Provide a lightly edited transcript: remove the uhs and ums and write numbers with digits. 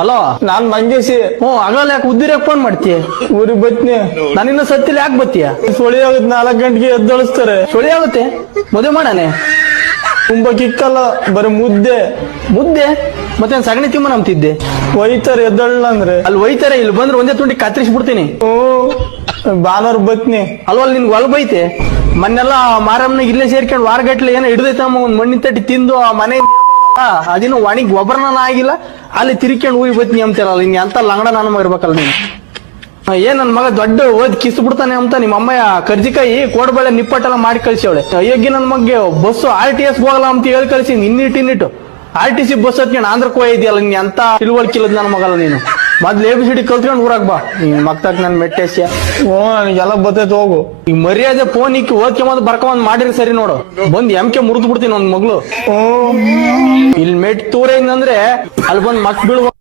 Hello, ನಾನ್ ಮಂಗೇಶಿ. ಆಗಲ್ಲ ಯಾಕೆ ಉದ್ದಿರಕ್ phone ಮಾಡ್ತೀಯ? ಊರಿಗೆ ಬತ್ನಿ. ನಾನಿನ್ನ ಸತ್ತಿಲ್ಲ, ಯಾಕೆ ಬತ್ತೀಯ? ಸುಳಿ ಆಗುತ್ತೆ, 4 ಗಂಟೆಗೆ ಎದ್ದಳಿಸ್ತಾರೆ. ಸುಳಿ ಆಗುತ್ತೆ, ಮದುವೆ ಮಾಡಾನೆ. ತುಂಬಾ ಕಿಕ್ಕಲ್ಲ, ಬರೀ ಮುದ್ದೆ. ಮುದ್ದೆ ಮತ್ತೆ ಸಗಣಿ ತಿಮ್ಮ ನಂಬ್ತಿದ್ದೆ. ಒಯ್ತಾರೆ ಎದ್ದಳ ಅಂದ್ರೆ. ಅಲ್ಲಿ ಒಯ್ತಾರೆ, ಇಲ್ಲಿ ಬಂದ್ರೆ ಒಂದೇ ತುಂಡಿ ಕತ್ತರಿಸ್ಬಿಡ್ತೀನಿ. ಭಾನುವಾರ ಬತ್ನಿ. ಅಲ್ವಲ್ಲಿ ನಿನ್ಗೆ ಹೊಲ ಬೈತೆ. ಮೊನ್ನೆಲ್ಲ ಮಾರಮ್ಮನಿಗೆ ಇಲ್ಲೇ ಸೇರ್ಕೊಂಡು ವಾರಗಟ್ಲೆ ಏನೋ ಹಿಡ್ದೈತಮ್ಮ, ಒಂದ್ ಮಣ್ಣಿನ ತಟ್ಟಿ ತಿಂದು ಆ ಮನೆ ಅದಿನ್ನು ಒಣಗಿ ಗೊಬ್ಬರನ ಆಗಿಲ್ಲ, ಅಲ್ಲಿ ತಿರ್ಕೊಂಡು ಊರಿಗೆ ಬತ್ನಿ ಅಂತಾರಲ್ಲ. ಇನ್ ಎಂತ ಲಂಗಡ ನನ್ನ ಮಗ ಇರ್ಬೇಕಲ್ಲ ನೀನು. ಏನ್ ನನ್ ಮಗ ದೊಡ್ಡ ಓದ್ ಕಿಸ್ ಬಿಡ್ತಾನೆ ಅಂತ ನಿಮ್ಮ ಅಮ್ಮಯ್ಯ ಕರ್ಜಿಕಾಯಿ ಕೋಡ್ಬಳೆ ನಿಪ್ಪಟ್ಟೆಲ್ಲ ಮಾಡಿ ಕಳ್ಸಿವಳೆ. ಅಯ್ಯೋಗಿ ನನ್ ಮಗ್ಗೆ ಬಸ್ಸು RTS ಹೋಗಲ್ಲ ಅಂತ ಹೇಳಿ ಕಳ್ಸಿ. ಇನ್ನಿಟ್ಟು RTC ಬಸ್ ಹತ್ಕೊಂಡು ಆಂಧ್ರಕ್ಕೆ ಹೋಗಿದ್ಯಲ್ಲ. ನಿನ್ ಎಂತ ತಿಳುವಳಿಕಿಲ್ಲದ್ ನನ್ನ ಮಗಲ್ಲ ನೀನು. ಮೊದ್ಲು ABCD ಕಲ್ತ್ಕೊಂಡು ಊರಾಗ ಬಾ. ನೀನ್ ಮಕ್ತಾಕ್ ನನ್ ಮೆಟ್ಟೆಸ್ಯ. ನನಗೆಲ್ಲ ಬತ್ತೈತೆ, ಹೋಗು. ಈಗ ಮರ್ಯಾದೆ ಫೋನ್ ಇಕ್ಕಿ ಓದ್ಕೊಂಬಂದ್ ಬರ್ಕೊಂಡ್ ಮಾಡಿರಿ ಸರಿ ನೋಡು. ಬಂದ್ MK ಮುರಿದು ಬಿಡ್ತೀನಿ ಒಂದ್ ಮಗ್ಳು. ಇಲ್ಲಿ ಮೆಟ್ ತೂರ ಅಂದ್ರೆ ಅಲ್ಲಿ ಬಂದ್ ಮಕ್ ಬೀಳ್ಬೇಕು.